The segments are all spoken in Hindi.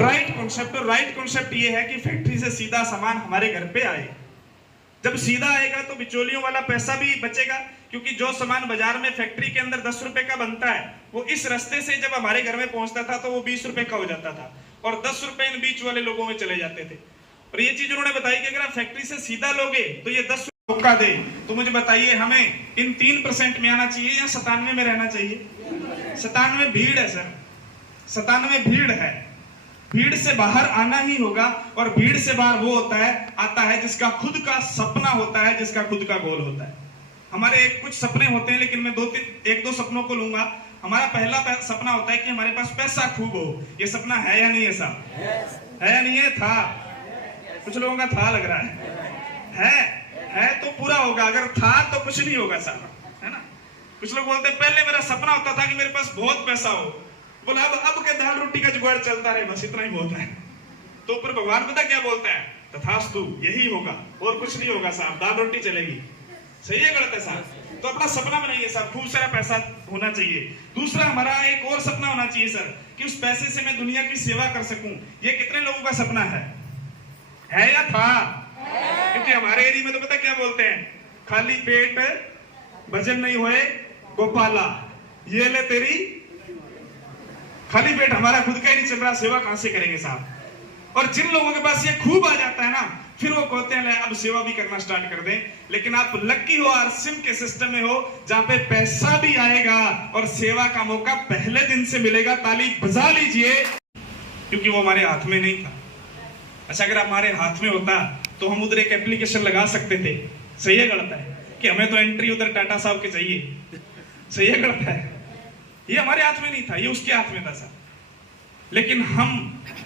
Right concept. और राइट कॉन्सेप्ट ये है कि फैक्ट्री से सीधा सामान हमारे घर पे आए। जब सीधा आएगा तो बिचौलियों वाला पैसा भी बचेगा, क्योंकि जो सामान बाजार में फैक्ट्री के अंदर 10 रुपए का बनता है, वो इस रास्ते से जब हमारे घर में पहुंचता था तो वो 20 रुपए का हो जाता था, और 10 रुपए इन बीच वाले लोगों में चले जाते थे। और ये चीज उन्होंने बताई कि अगर आप फैक्ट्री से सीधा लोगे तो ये 10 मौका दे। तो मुझे बताइए, हमें इन 3% में आना चाहिए या 97 में रहना चाहिए? 97 भीड़ है सर, 97 भीड़ है। भीड़ से बाहर आना ही होगा, और भीड़ से बाहर वो आता है जिसका खुद का सपना होता है, जिसका खुद का गोल होता है। हमारे कुछ सपने होते हैं, लेकिन मैं एक दो सपनों को लूंगा। हमारा पहला सपना होता है कि हमारे पास पैसा खूब हो। ये सपना है या नहीं है साहब? है या नहीं है? था, कुछ लोगों का था लग रहा है तो पूरा होगा। अगर था तो कुछ नहीं होगा साहब, है ना। कुछ लोग बोलते हैं पहले मेरा सपना होता था कि मेरे पास बहुत पैसा हो। बोला अब के दाल रोटी का जुगाड़ चलता रहे, बस इतना ही बहुत है। तो ऊपर भगवान पता क्या बोलता है? तथास्तु, यही होगा और कुछ नहीं होगा साहब, दाल रोटी चलेगी। सही है गलत है साहब? तो अपना सपना बनाइए साहब, खूब सारा पैसा होना चाहिए। दूसरा हमारा एक और सपना होना चाहिए सर, कि उस पैसे से मैं दुनिया की सेवा कर सकूं। ये कितने लोगों का सपना है या था? क्योंकि हमारे एरिया में तो पता क्या बोलते हैं? खाली पेट भजन नहीं होए गोपाला, ये ले तेरी। खाली पेट हमारा खुद का ही नहीं चल रहा, सेवा कहां से करेंगे साहब? और जिन लोगों के पास ये खूब आ जाता है ना, फिर वो कहते हैं अब सेवा भी करना स्टार्ट कर दें। लेकिन आप लकी हो, आरसीएम के सिस्टम में हो, जहां पे पैसा भी आएगा और सेवा का मौका पहले दिन से मिलेगा। ताली बजा लीजिए, क्योंकि वो हमारे हाथ में नहीं था। अच्छा, अगर हमारे हाथ में होता तो हम उधर एक एप्लीकेशन लगा सकते थे। सही है गलत है? कि हमें तो एंट्री उधर टाटा साहब के चाहिए। सही है गलत है? ये हमारे हाथ में नहीं था, ये उसके हाथ में था साहब। लेकिन हम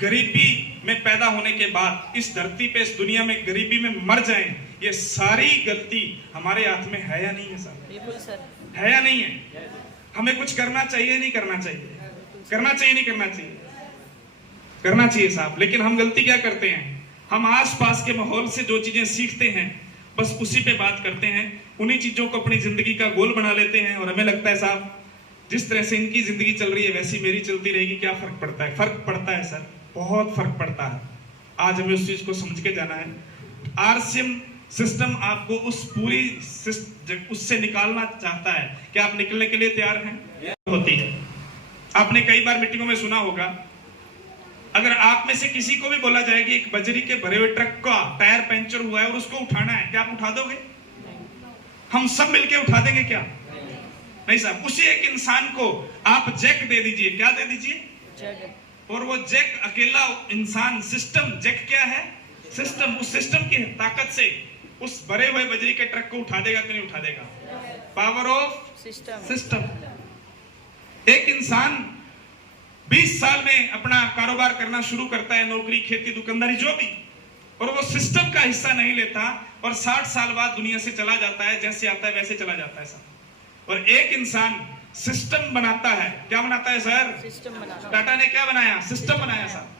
गरीबी में पैदा होने के बाद इस धरती पे, इस दुनिया में गरीबी में मर जाएं, ये सारी गलती हमारे हाथ में है या नहीं है साहब? बिल्कुल सर। है या नहीं है? हमें कुछ करना चाहिए नहीं करना चाहिए? करना चाहिए नहीं करना चाहिए? करना चाहिए साहब। लेकिन हम गलती क्या करते हैं? हम आसपास के माहौल से जो चीजें सीखते हैं बस उसी पे बात करते हैं, उन्हीं चीजों को अपनी जिंदगी का गोल बना लेते हैं। और हमें लगता है साहब जिस तरह से इनकी जिंदगी चल रही है वैसी मेरी चलती रहेगी, क्या फर्क पड़ता है? फर्क पड़ता है सर, बहुत फर्क पड़ता है। आज हमें उस चीज को समझ के जाना है। आरसीएम सिस्टम आपको उस पूरी उससे निकालना चाहता है। क्या आप निकलने के लिए तैयार हैं? होती है। आपने कई बार मीटिंगों में सुना होगा, अगर आप में से किसी को भी बोला जाए कि एक बजरी के भरे हुए ट्रक का टायर पंचर हुआ है और उसको उठाना है, क्या आप उठा दोगे? हम सब मिलके उठा देंगे क्या? नहीं साहब। उसी एक इंसान को आप जैक दे दीजिए। क्या दे दीजिए? और वो जैक अकेला इंसान, सिस्टम, जैक क्या है? सिस्टम। उस सिस्टम की ताकत से उस भरे हुए बजरी के ट्रक को उठा देगा कि नहीं उठा देगा? Power of system. एक इंसान 20 साल में अपना कारोबार करना शुरू करता है, नौकरी, खेती, दुकानदारी, जो भी, और वो सिस्टम का हिस्सा नहीं लेता, और 60 साल बाद दुनिया से चला जाता है। जैसे आता है वैसे चला जाता है साहब। और एक इंसान सिस्टम बनाता है। क्या बनाता है सर? सिस्टम बनाता है। टाटा ने क्या बनाया? सिस्टम बनाया साहब।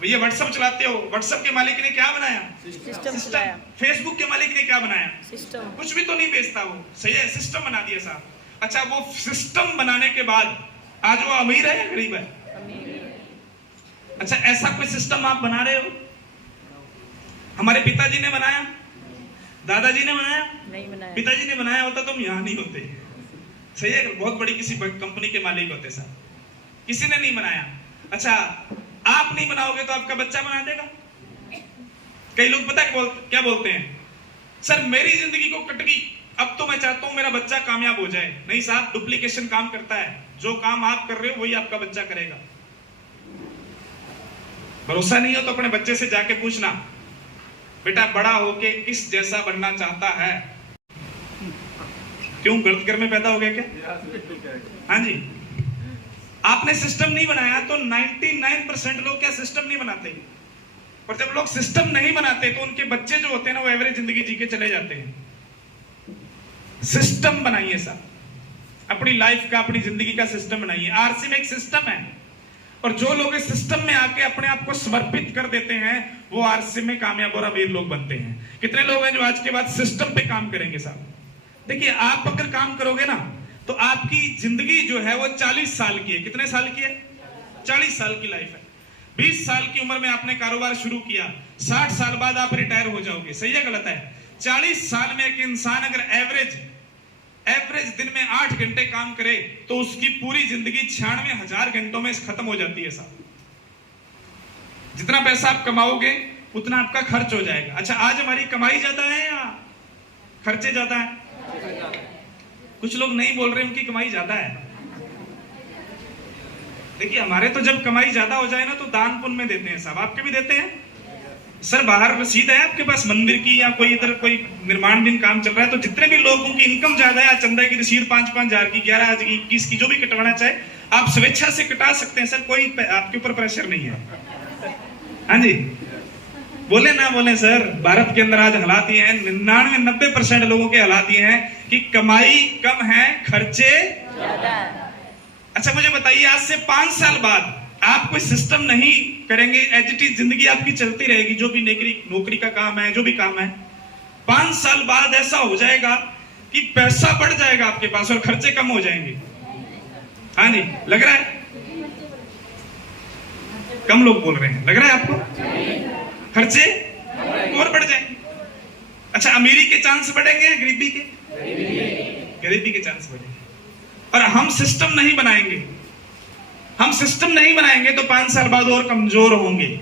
भैया व्हाट्सएप चलाते हो, व्हाट्सएप के मालिक ने क्या बनाया? सिस्टम। फेसबुक के मालिक ने क्या बनाया? सिस्टम। कुछ भी तो नहीं बेचता वो। सही है, सिस्टम बना दिया साहब। अच्छा, वो सिस्टम बनाने के बाद आज वो अमीर है या गरीब है? अच्छा, ऐसा कोई सिस्टम आप बना रहे हो? हमारे पिताजी ने बनाया? दादाजी ने बनाया? नहीं बनाया। पिताजी ने बनाया होता तो हम यहाँ नहीं होते। सही है, बहुत बड़ी किसी कंपनी के मालिक होते साहब। किसी ने नहीं बनाया। अच्छा, आप नहीं बनाओगे तो आपका बच्चा बना देगा। कई लोग पता क्या बोलते हैं? सर मेरी जिंदगी को कट गई, अब तो मैं चाहता हूं मेरा बच्चा कामयाब हो जाए। नहीं साहब, डुप्लीकेशन काम करता है। जो काम आप कर रहे हो वही आपका बच्चा करेगा। भरोसा नहीं हो तो अपने बच्चे से जाके पूछना, बेटा बड़ा होके किस जैसा बनना चाहता है? क्यों, गलत घर में पैदा हो गया क्या? हाँ जी। आपने सिस्टम नहीं बनाया तो 99% लोग क्या सिस्टम नहीं बनाते। पर जब लोग सिस्टम नहीं बनाते तो उनके बच्चे जो होते हैं ना, वो एवरेज जिंदगी जी के चले जाते हैं। सिस्टम बनाइए साहब, अपनी लाइफ का, अपनी जिंदगी का सिस्टम बनाइए। आरसी में एक सिस्टम है, और जो लोग इस सिस्टम में आके अपने आप को समर्पित कर देते हैं वो आरसी में कामयाब और अमीर लोग बनते हैं। कितने लोग हैं जो आज के बाद सिस्टम पे काम करेंगे साहब? देखिए, आप अगर काम करोगे ना तो आपकी जिंदगी जो है वो 40 साल की है। कितने साल की है? 40 साल की लाइफ है। 20 साल की उम्र में आपने कारोबार शुरू किया, 60 साल बाद आप रिटायर हो जाओगे, सही है गलत है? 40 साल में एक इंसान अगर एवरेज दिन में 8 घंटे काम करे तो उसकी पूरी जिंदगी 96,000 घंटों में खत्म हो जाती है साहब। जितना पैसा आप कमाओगे उतना आपका खर्च हो जाएगा। अच्छा, आज हमारी कमाई ज्यादा है या खर्चे ज्यादा है? कुछ लोग नहीं बोल रहे उनकी कमाई ज्यादा है। देखिए, हमारे तो जब कमाई ज्यादा हो जाए ना तो दान पुण्य में देते हैं साहब। आपके भी देते हैं सर? बाहर रसीद है आपके पास मंदिर की, या कोई इधर कोई निर्माण दिन काम चल रहा है तो जितने भी लोगों की इनकम ज्यादा है, चंदा की रसीद 5-5 हजार की, 11 हजार की, 21 की, जो भी कटवाना चाहे आप स्वेच्छा से कटा सकते हैं सर, कोई आपके ऊपर प्रेशर नहीं है। हाँ जी, बोले ना बोले सर, भारत के अंदर आज हालात ये हैं, 99-90% लोगों के हालात ये हैं कि कमाई कम है, खर्चे ज्यादा है। अच्छा मुझे बताइए, आज से 5 साल बाद आप कोई सिस्टम नहीं करेंगे, एज इट इज जिंदगी आपकी चलती रहेगी, जो भी नौकरी का काम है, जो भी काम है, 5 साल बाद ऐसा हो जाएगा कि पैसा बढ़ जाएगा आपके पास और खर्चे कम हो जाएंगे। हाँ जी, लग रहा है? कम लोग बोल रहे हैं, लग रहा है आपको? खर्चे और बढ़ जाएंगे। अच्छा, अमीरी के चांस बढ़ेंगे, गरीबी के चांस बढ़ेंगे। और हम सिस्टम नहीं बनाएंगे, तो 5 साल बाद और कमजोर होंगे।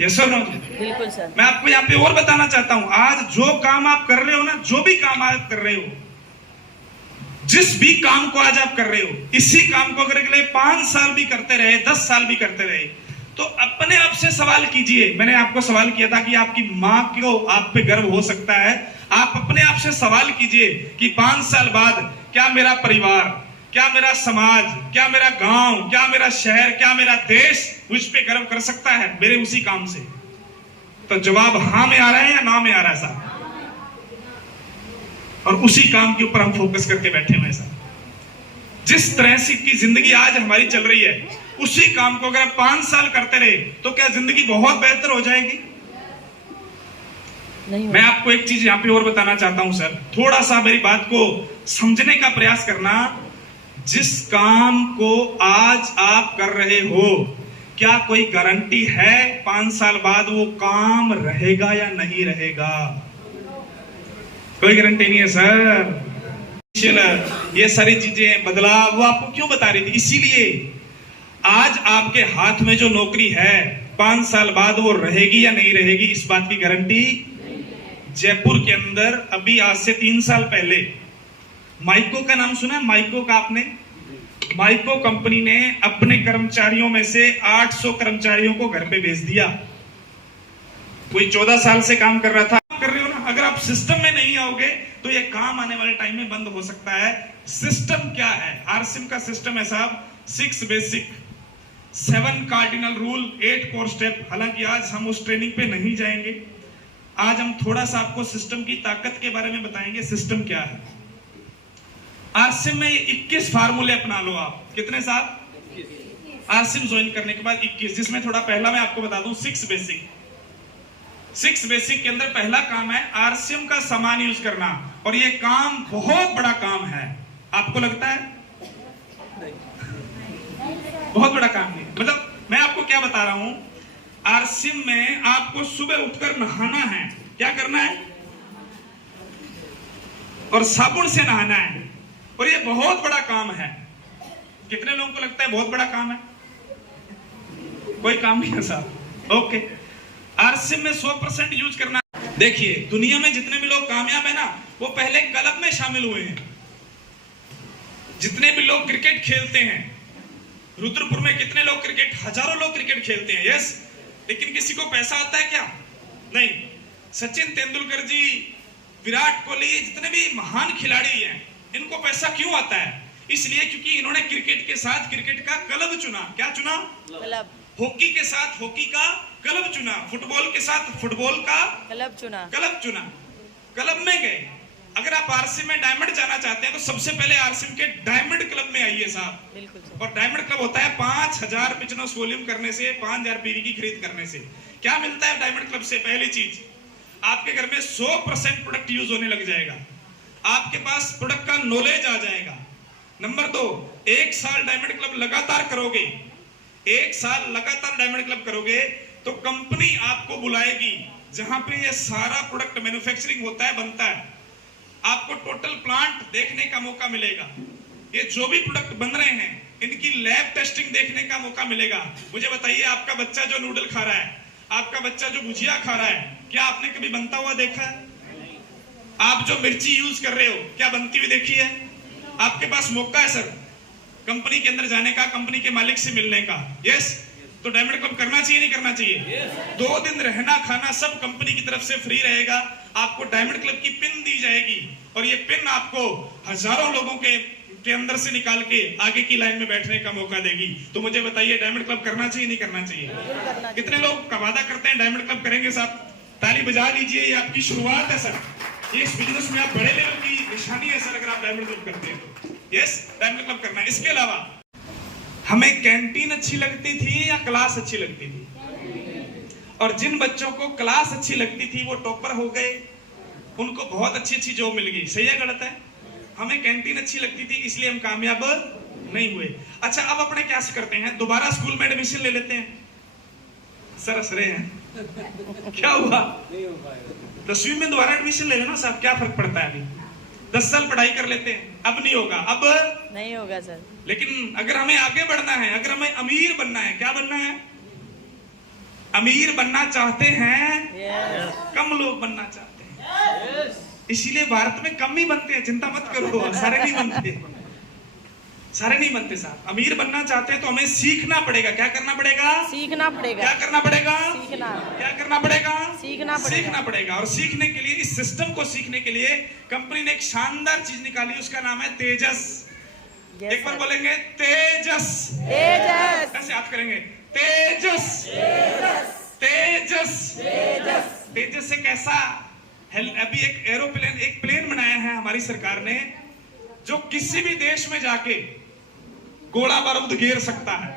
यस और नो? बिल्कुल सर। मैं आपको यहाँ पे और बताना चाहता हूँ, आज जो काम आप कर रहे हो ना, जो भी काम आप कर रहे हो, जिस भी काम को आज आप कर रहे हो, इसी काम को अगर अगले 5 साल भी करते रहे, 10 साल भी करते रहे, तो अपने आप से सवाल कीजिए। मैंने आपको सवाल किया था कि आपकी माँ को आप पे गर्व हो सकता है। आप अपने आप से सवाल कीजिए कि 5 साल बाद क्या मेरा परिवार, क्या मेरा समाज, क्या मेरा गांव, क्या मेरा शहर, क्या मेरा देश मुझ पे गर्व कर सकता है मेरे उसी काम से? तो जवाब हाँ में आ रहा है या ना में आ रहा है साहब? और उसी काम के ऊपर हम फोकस करके बैठे हुए हैं साहब। जिस तरह से की जिंदगी आज हमारी चल रही है, उसी काम को अगर 5 साल करते रहे तो क्या जिंदगी बहुत बेहतर हो जाएगी? नहीं। मैं आपको एक चीज यहाँ पे और बताना चाहता हूं सर, थोड़ा सा मेरी बात को समझने का प्रयास करना। जिस काम को आज आप कर रहे हो, क्या कोई गारंटी है 5 साल बाद वो काम रहेगा या नहीं रहेगा? कोई गारंटी नहीं है सर। ये सारी चीजें बदलाव वो आपको क्यों बता रही थी? इसीलिए आज आपके हाथ में जो नौकरी है, 5 साल बाद वो रहेगी या नहीं रहेगी, इस बात की गारंटी। जयपुर के अंदर अभी आज से 3 साल पहले माइको का नाम सुना? माइको का आपने? माइको कंपनी ने अपने कर्मचारियों में से 800 कर्मचारियों को घर पे भेज दिया। कोई 14 साल से काम कर रहा था। कर रहे हो ना? अगर आप सिस्टम में नहीं आओगे तो ये काम आने वाले टाइम में बंद हो सकता है। सिस्टम क्या है? आरसिम का सिस्टम है साहब, 6 basic, 7 cardinal rule, 8 core step. हालांकि आज हम उस ट्रेनिंग पे नहीं जाएंगे। आज हम थोड़ा सा आपको सिस्टम की ताकत के बारे में बताएंगे। सिस्टम क्या है? आरसिम में 21 फार्मूले अपना लो आप। कितने साहब? आरसिम ज्वाइन करने के बाद 21, जिसमें थोड़ा पहला मैं आपको बता दूं, 6 बेसिक। 6 बेसिक के अंदर पहला काम है आरसीएम का सामान यूज करना, और ये काम बहुत बड़ा काम है। आपको लगता है बहुत बड़ा काम नहीं? मतलब मैं आपको क्या बता रहा हूं, आरसीएम में आपको सुबह उठकर नहाना है। क्या करना है? और साबुन से नहाना है, और ये बहुत बड़ा काम है। कितने लोगों को लगता है बहुत बड़ा काम है? कोई काम नहीं है साहब। ओके, आरसीएम में 100% यूज करना। देखिए, दुनिया में जितने भी लोग कामयाब है ना, वो पहले क्लब में शामिल हुए हैं। जितने भी लोग क्रिकेट खेलते हैं, रुद्रपुर में कितने लोग क्रिकेट, हजारों लोग क्रिकेट खेलते हैं, यस, लेकिन किसी को पैसा आता है क्या? नहीं। सचिन तेंदुलकर जी, विराट कोहली, जितने भी महान खिलाड़ी हैं, इनको पैसा क्यों आता है? इसलिए क्योंकि इन्होंने क्रिकेट के साथ क्रिकेट का क्लब चुना। क्या चुना? क्लब। हॉकी के साथ हॉकी का क्लब चुना, फुटबॉल के साथ फुटबॉल का क्लब चुना। क्लब में गए। अगर आप आरसीएम में डायमंड जाना चाहते हैं तो सबसे पहले आरसीएम के डायमंड क्लब में आइए साहब। बिल्कुल। और डायमंड क्लब होता है 5000 पिचनोस वॉल्यूम करने से, 5000 पीवी की खरीद करने से। क्या मिलता है डायमंड क्लब से? पहली चीज, आपके घर में 100% प्रोडक्ट यूज होने लग जाएगा। आपके पास प्रोडक्ट का नॉलेज आ जाएगा। नंबर 2, 1 साल डायमंड क्लब लगातार करोगे, 1 साल लगातार डायमंड क्लब करोगे तो कंपनी आपको बुलाएगी जहां पे ये सारा प्रोडक्ट मैन्युफैक्चरिंग होता है, बनता है। आपको टोटल प्लांट देखने का मौका मिलेगा। ये जो भी प्रोडक्ट बन रहे हैं इनकी लैब टेस्टिंग देखने का मौका मिलेगा। मुझे बताइए, आपका बच्चा जो नूडल खा रहा है, आपका बच्चा जो भुजिया खा रहा है, क्या आपने कभी बनता हुआ देखा है? आप जो मिर्ची यूज कर रहे हो, क्या बनती हुई देखी है? आपके पास मौका है सर कंपनी के अंदर जाने का, कंपनी के मालिक से मिलने का। यस, तो डायमंड क्लब करना चाहिए नहीं करना चाहिए? 2 दिन रहना खाना सब कंपनी की तरफ से फ्री रहेगा। आपको डायमंड क्लब की पिन दी जाएगी और ये पिन आपको हजारों लोगों के अंदर से निकाल के आगे की लाइन में बैठने का मौका देगी। तो मुझे बताइए, डायमंड क्लब करना चाहिए नहीं करना चाहिए? कितने लोग का वादा करते हैं डायमंड क्लब करेंगे? साहब ताली बजा लीजिए, ये आपकी शुरुआत है सर। ये इस बिजनेस में आप बड़े लेवल की निशानी है सर अगर आप डायमंड क्लब करते हैं तो। यस, डायमंड क्लब करना है। इसके अलावा हमें कैंटीन अच्छी लगती थी या क्लास अच्छी लगती थी? और जिन बच्चों को क्लास अच्छी लगती थी वो टॉपर हो गए, उनको बहुत अच्छी जॉब मिल गई। सही है गलत है? हमें कैंटीन अच्छी लगती थी इसलिए हम कामयाब नहीं हुए। अच्छा, अब अपने क्या करते हैं, दोबारा स्कूल में एडमिशन ले लेते हैं। सर हंस रहे हैं, क्या हुआ? 10वीं में दोबारा एडमिशन ले लेना साहब, क्या फर्क पड़ता है? अभी 10 साल पढ़ाई कर लेते हैं, अब नहीं होगा, अब नहीं होगा सर। लेकिन अगर हमें आगे बढ़ना है, अगर हमें अमीर बनना है, क्या बनना है? अमीर बनना चाहते हैं। कम लोग बनना चाहते हैं, इसीलिए भारत में कम ही बनते हैं। चिंता मत करो, सारे नहीं बनते, सारे नहीं बनते साहब। अमीर बनना चाहते हैं तो हमें सीखना पड़ेगा। क्या करना पड़ेगा? सीखना पड़ेगा। क्या करना पड़ेगा? सीखना। क्या करना पड़ेगा? सीखना पड़ेगा। और सीखने के लिए, इस सिस्टम को सीखने के लिए कंपनी ने एक शानदार चीज निकाली, उसका नाम है तेजस। एक बार बोलेंगे तेजस। तेजस। कैसे याद करेंगे? तेजस, तेजस, तेजस से कैसा? अभी एक एरोप्लेन, एक प्लेन बनाया है हमारी सरकार ने जो किसी भी देश में जाके गोला बारूद घेर सकता है।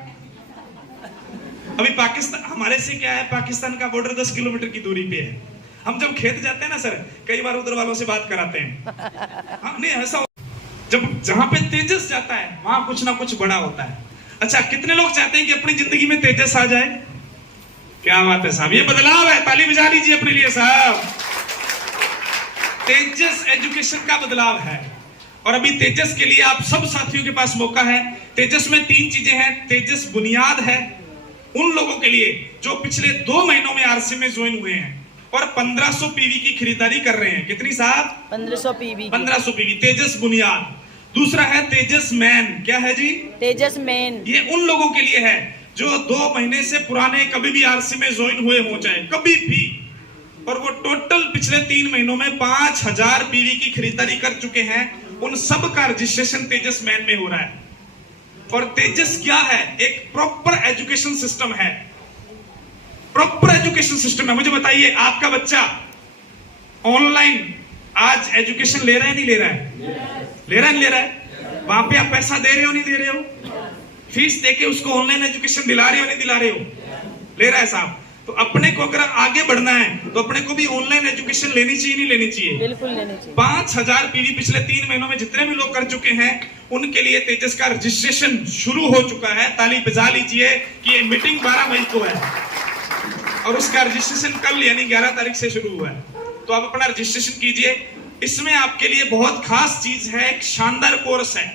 अभी पाकिस्तान, हमारे से क्या है, पाकिस्तान का बॉर्डर 10 किलोमीटर की दूरी पे है। हम जब खेत जाते हैं ना सर, कई बार उधर वालों से बात कराते हैं। हाँ, नहीं ऐसा, जब जहां पे तेजस जाता है वहां कुछ ना कुछ बड़ा होता है। अच्छा, कितने लोग चाहते हैं कि अपनी जिंदगी में तेजस आ जाए? क्या बात है साहब, ये बदलाव है, ताली बजा लीजिए अपने लिए साहब। तेजस एजुकेशन का बदलाव है और अभी तेजस के लिए आप सब साथियों के पास मौका है। तेजस में 3 चीजें हैं। तेजस बुनियाद है उन लोगों के लिए जो पिछले 2 महीनों में आरसी में ज्वाइन हुए हैं और 1500 पीवी की खरीदारी कर रहे हैं। कितनी साहब? 1500 पीवी। 1500 पीवी, तेजस बुनियाद। दूसरा है तेजस मैन। क्या है जी? तेजस मैन। ये उन लोगों के लिए है जो 2 महीने से पुराने, कभी भी आरसी में ज्वाइन हुए हो, चाहे कभी भी, और वो टोटल पिछले 3 महीनों में 5000 पीवी की खरीदारी कर चुके हैं। उन सब का रजिस्ट्रेशन तेजस मैन में हो रहा है। और तेजस क्या है? एक प्रॉपर एजुकेशन सिस्टम है। प्रॉपर एजुकेशन सिस्टम है। मुझे बताइए, आपका बच्चा ऑनलाइन आज एजुकेशन ले रहा है नहीं ले रहा है? ले रहा है नहीं ले रहा है? वहां पे आप पैसा दे रहे हो नहीं दे रहे हो? फीस देके उसको ऑनलाइन एजुकेशन दिला रहे हो नहीं दिला रहे हो? ले रहा है साहब। तो अपने को अगर आगे बढ़ना है तो अपने को भी ऑनलाइन एजुकेशन लेनी चाहिए नहीं लेनी चाहिए? बिल्कुल लेनी चाहिए। 5000 पीवी पिछले 3 महीनों में जितने भी लोग कर चुके हैं उनके लिए तेजस का रजिस्ट्रेशन शुरू हो चुका है। ताली बजा लीजिए कि ये मीटिंग 12 मई को है और उसका रजिस्ट्रेशन कल यानी 11 तारीख से शुरू हुआ है। तो आप अपना रजिस्ट्रेशन कीजिए। इसमें आपके लिए बहुत खास चीज है, एक शानदार कोर्स है।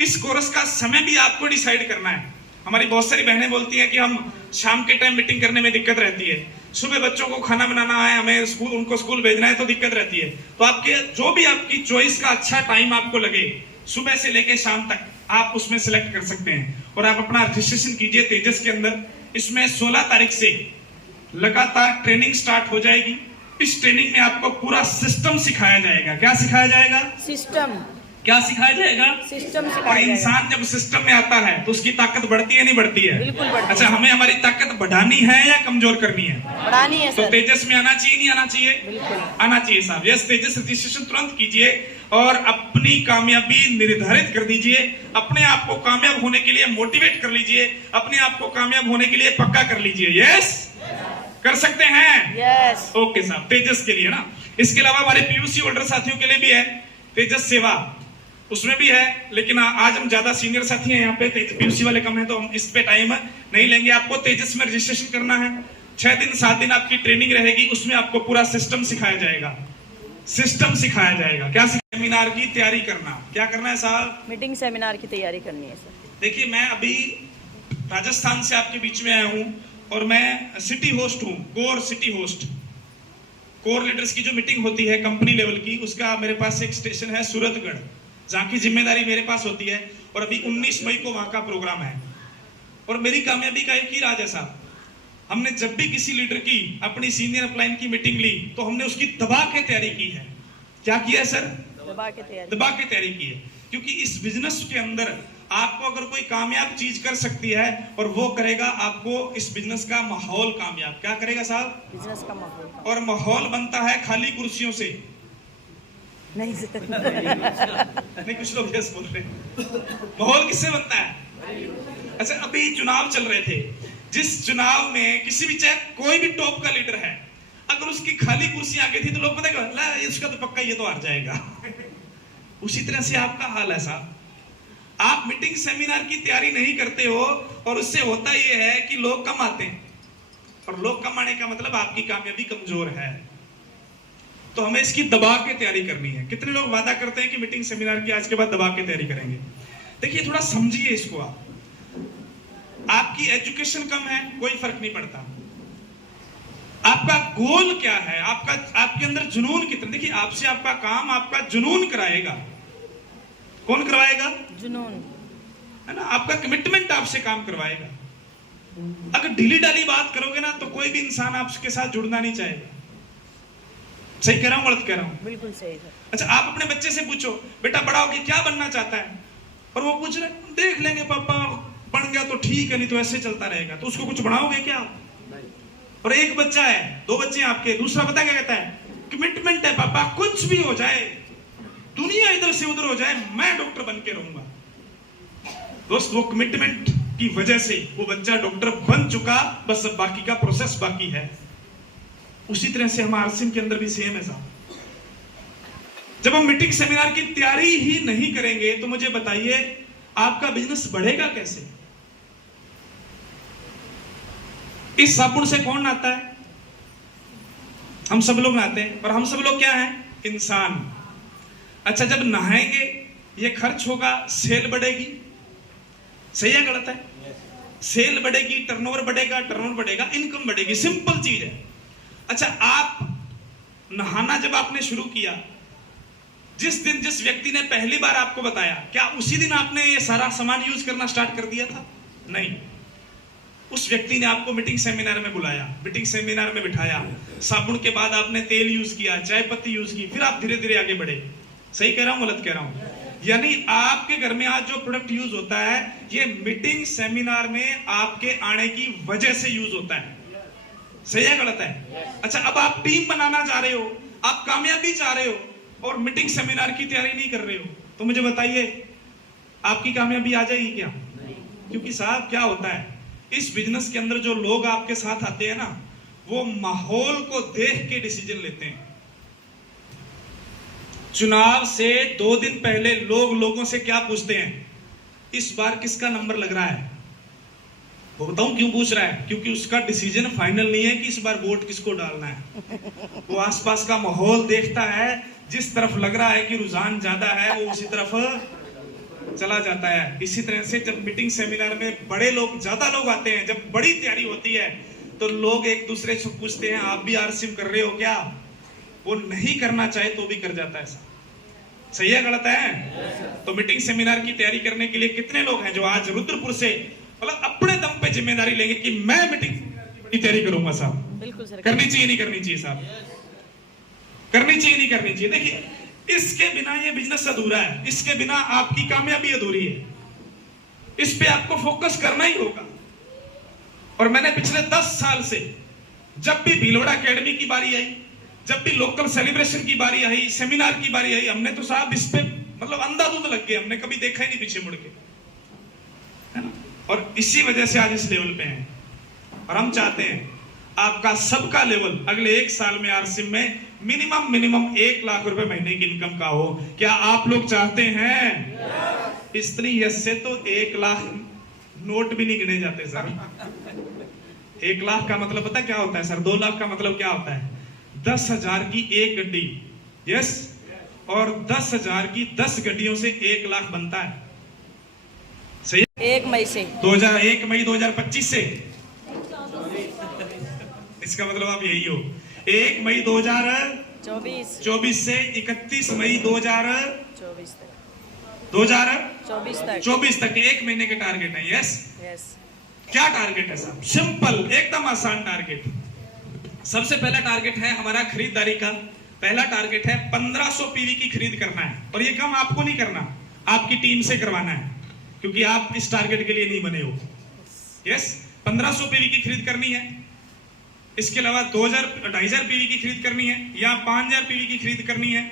इस कोर्स का समय भी आपको डिसाइड करना है। हमारी बहुत सारी बहनें बोलती हैं कि हम शाम के टाइम मीटिंग करने में दिक्कत रहती है, सुबह बच्चों को खाना बनाना है, हमें स्कूल, उनको स्कूल भेजना है तो दिक्कत रहती है। तो आपके जो भी आपकी चॉइस का अच्छा टाइम आपको लगे, सुबह से लेके शाम तक आप उसमें सिलेक्ट कर सकते हैं और आप अपना रजिस्ट्रेशन कीजिए तेजस के अंदर। इसमें 16 तारीख से लगातार ट्रेनिंग स्टार्ट हो जाएगी। इस ट्रेनिंग में आपको पूरा सिस्टम सिखाया जाएगा। क्या सिखाया जाएगा? सिस्टम। क्या सिखाया जाएगा? सिस्टम सिखाया और जाएगा। इंसान जब सिस्टम में आता है तो उसकी ताकत बढ़ती है नहीं बढ़ती है? बिल्कुल बढ़ती है। अच्छा, हमें हमारी ताकत बढ़ानी है या कमजोर करनी है? बढ़ानी है तो सर। तेजस में आना चाहिए नहीं आना चाहिए? बिल्कुल आना चाहिए साहब। यस, तेजस रजिस्ट्रेशन तुरंत कीजिए और अपनी कामयाबी निर्धारित कर दीजिए। अपने आप को कामयाब होने के लिए मोटिवेट कर लीजिए, अपने आप को कामयाब होने के लिए पक्का कर लीजिए। यस, कर सकते हैं? यस। ओके साहब, तेजस के लिए ना। इसके अलावा हमारे पीयूसी होल्डर साथियों के लिए भी है तेजस सेवा। उसमें भी है, लेकिन आज हम ज्यादा सीनियर साथी हैं यहाँ पे, पीयूसी वाले कम है, तो हम इस पे टाइम नहीं लेंगे। आपको तेजस में रजिस्ट्रेशन करना है, 6 दिन 7 दिन आपकी ट्रेनिंग रहेगी, उसमें आपको पूरा सिस्टम सिखाया जाएगा। सिस्टम सिखाया जाएगा। क्या सेमिनार की तैयारी करना, क्या करना है साहब? मीटिंग सेमिनार की तैयारी करनी है सर। देखिए, मैं अभी राजस्थान से आपके बीच में आया हूँ और मैं सिटी होस्ट हूँ, core city host. Core leaders की जो मीटिंग होती है कंपनी लेवल की, उसका मेरे पास एक स्टेशन है सूरतगढ़, जहाँ की जिम्मेदारी मेरे पास होती है। और अभी 19 मई को वहाँ का प्रोग्राम है। और मेरी कामयाबी का एक ही राज है साहब, हमने जब भी किसी लीडर की अपनी सीनियर अपलाइन की मीटिंग ली तो हमने उसकी दबा के तैयारी की है। क्या किया है सर? दबा के तैयारी की है। क्योंकि इस बिजनेस के अंदर आपको अगर कोई कामयाब चीज कर सकती है और वो करेगा आपको इस बिजनेस का माहौल कामयाब। क्या करेगा साहब? बिजनेस का माहौल। और माहौल बनता है खाली कुर्सियों से नहीं सर। नहीं, कुछ लोग यस बोल रहे हैं। माहौल किससे बनता है? अच्छा, अभी चुनाव चल रहे थे, जिस चुनाव में किसी भी, चाहे कोई भी टॉप का लीडर है, अगर उसकी खाली कुर्सी आ गई थी तो लोग पता क्या, इसका तो पक्का ये तो हार जाएगा। उसी तरह से आपका हाल है साहब। आप मीटिंग सेमिनार की तैयारी नहीं करते हो और उससे होता यह है कि लोग कम आते हैं, और लोग कम आने का मतलब आपकी कामयाबी कमजोर है। तो हमें इसकी दबा के तैयारी करनी है। कितने लोग वादा करते हैं कि मीटिंग सेमिनार की आज के बाद दबा के तैयारी करेंगे? देखिए, थोड़ा समझिए इसको। आपकी एजुकेशन कम है, कोई फर्क नहीं पड़ता। आपका गोल क्या है, आपके अंदर जुनून कितना? देखिए, आपसे आपका काम आपका जुनून कराएगा। कौन करवाएगा? जुनून, है ना। आपका कमिटमेंट आपसे काम करवाएगा। अगर ढीली ढाली बात करोगे ना तो कोई भी इंसान आपके साथ जुड़ना नहीं चाहेगा। सही कह रहा हूं, गलत कह रहा हूं? बिल्कुल सही सर। अच्छा, आप अपने बच्चे से पूछो, बेटा बड़ा होके क्या बनना चाहता है, और वो पूछ रहे, देख लेंगे पापा, बन गया तो ठीक है, नहीं तो ऐसे चलता रहेगा। तो उसको कुछ बढ़ाओगे क्या? और एक बच्चा है, 2 बच्चे हैं आपके, दूसरा पता क्या कहता है? कमिटमेंट है पापा, कुछ भी हो जाए, दुनिया इधर से उधर हो जाए, मैं डॉक्टर बन के रहूंगा। दोस्त, वो कमिटमेंट की वजह से वो बच्चा डॉक्टर बन चुका, बस अब बाकी का प्रोसेस बाकी है। उसी तरह से हमारे आरसीएम के अंदर भी सेम है साहब। जब हम मीटिंग सेमिनार की तैयारी ही नहीं करेंगे तो मुझे बताइए आपका बिजनेस बढ़ेगा कैसे? इस साबुन से कौन नहाता है? हम सब लोग नहाते हैं, पर हम सब लोग क्या हैं? इंसान। अच्छा, जब नहाएंगे ये खर्च होगा, सेल बढ़ेगी। सही है गलत है? सेल बढ़ेगी, टर्नओवर बढ़ेगा, टर्नओवर बढ़ेगा, इनकम बढ़ेगी। सिंपल चीज है। अच्छा, आप नहाना जब आपने शुरू किया, जिस दिन जिस व्यक्ति ने पहली बार आपको बताया, क्या उसी दिन आपने ये सारा सामान यूज करना स्टार्ट कर दिया था? नहीं। उस व्यक्ति ने आपको मीटिंग सेमिनार में बुलाया, मीटिंग सेमिनार में बिठाया, साबुन के बाद आपने तेल यूज किया, चाय पत्ती यूज की, फिर आप धीरे धीरे आगे बढ़े। सही कह रहा हूं, गलत कह रहा हूं? यानी आपके घर में आज जो प्रोडक्ट यूज होता है, ये मीटिंग सेमिनार में आपके आने की वजह से यूज होता है। सही है गलत है? अच्छा, अब आप टीम बनाना चाह रहे हो, आप कामयाबी चाह रहे हो, और मीटिंग सेमिनार की तैयारी नहीं कर रहे हो, तो मुझे बताइए आपकी कामयाबी आ जाएगी क्या? क्योंकि साहब क्या होता है, इस बिजनेस के अंदर जो लोग आपके साथ आते हैं ना, वो माहौल को देख के डिसीजन लेते हैं। चुनाव से 2 दिन पहले लोग लोगों से क्या पूछते हैं? इस बार किसका नंबर लग रहा है? वो बताऊं क्यों पूछ रहा है? क्योंकि उसका डिसीजन फाइनल नहीं है कि इस बार वोट किसको डालना है। वो आसपास का माहौल देखता है, जिस तरफ लग रहा है कि रुझान ज्यादा है वो उसी तरफ चला जाता है। इसी तरह से जब मीटिंग सेमिनार में बड़े लोग, ज्यादा लोग आते हैं, जब बड़ी तैयारी होती है, तो लोग एक दूसरे से पूछते हैं आप भी आरसीएम कर रहे हो क्या? वो नहीं करना चाहे तो भी कर जाता है। सही है गलत है? तो मीटिंग सेमिनार की तैयारी करने के लिए कितने लोग हैं जो आज रुद्रपुर से मतलब अपने दम पे जिम्मेदारी लेंगे कि मैं मीटिंग की तैयारी करूंगा? साहब बिल्कुल सर। करनी चाहिए नहीं करनी चाहिए साहब? करनी चाहिए नहीं करनी चाहिए? देखिए, इसके बिना ये बिजनेस अधूरा है, इसके बिना आपकी कामयाबी अधूरी है। इस पे आपको फोकस करना ही होगा। और मैंने पिछले 10 साल से जब भी भीलवाड़ा एकेडमी की बारी आई, जब भी लोकल सेलिब्रेशन की बारी आई, सेमिनार की बारी आई, हमने तो साहब इस पे मतलब अंधाधुंध लग गए, हमने कभी देखा ही नहीं पीछे मुड़ के, है ना। और इसी वजह से आज इस लेवल पे हैं। और हम चाहते हैं आपका सबका लेवल अगले 1 साल में आरसीएम में मिनिमम 1 लाख रुपए महीने की इनकम का हो। क्या आप लोग चाहते हैं? इतनी यस से तो 1 लाख नोट भी नहीं गिने जाते सर। 1 लाख का मतलब पता क्या होता है सर? 2 लाख का मतलब क्या होता है? 10,000 की एक गड्डी, यस, और 10,000 की 10 गड्डियों से 1 लाख बनता है। सही? 1 मई से 1 मई 2025 से। इसका मतलब आप यही हो। 1 मई 2024 से 31 मई 24 तक 2024 तक 1 महीने के टारगेट है। Yes, yes. क्या टारगेट है साहब? सिंपल, एकदम आसान टारगेट। सबसे पहला टारगेट है हमारा खरीदारी का। पहला टारगेट है 1500 पीवी की खरीद करना है, और ये काम आपको नहीं करना, आपकी टीम से करवाना है, क्योंकि आप इस टारगेट के लिए नहीं बने हो। यस, 1500 पीवी की खरीद करनी है। इसके अलावा 2,500 पीवी की खरीद करनी है, या 5,000 पीवी की खरीद करनी है।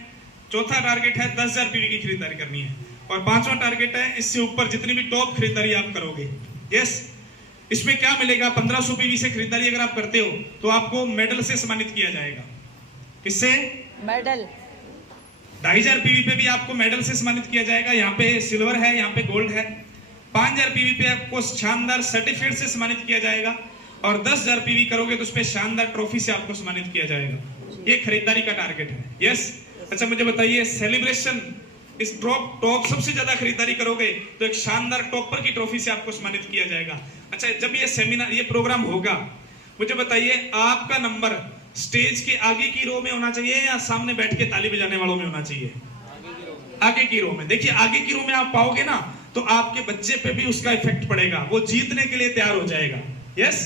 चौथा टारगेट है 10,000 पीवी की खरीदारी करनी है, और पांचवा टारगेट है इससे ऊपर जितनी भी टॉप खरीदारी आप करोगे। यस, इसमें क्या मिलेगा? 1500 पीवी से खरीदारी अगर आप करते हो तो आपको मेडल से सम्मानित किया जाएगा। किससे? मेडल। 2,500 पीवी पे भी आपको मेडल से सम्मानित किया जाएगा। यहाँ पे सिल्वर है, यहाँ पे गोल्ड है। 5,000 पीवी पे आपको शानदार सर्टिफिकेट से सम्मानित किया जाएगा, और 10,000 पीवी करोगे तो उस पे शानदार ट्रॉफी से आपको सम्मानित किया जाएगा। ये खरीदारी का टारगेट है। यस। अच्छा, मुझे बताइए, सेलिब्रेशन, इस टॉप सबसे ज्यादा खरीदारी करोगे तो एक शानदार टॉपर की ट्रॉफी से आपको सम्मानित किया जाएगा। अच्छा, जब ये सेमिनार, ये प्रोग्राम होगा, मुझे बताइए आपका नंबर स्टेज के आगे की रो में होना चाहिए या सामने बैठ के ताली बजाने वालों में होना चाहिए? आगे की रो में। देखिए, आगे की रो में आप पाओगे ना तो आपके बच्चे पे भी उसका इफेक्ट पड़ेगा, वो जीतने के लिए तैयार हो जाएगा। यस।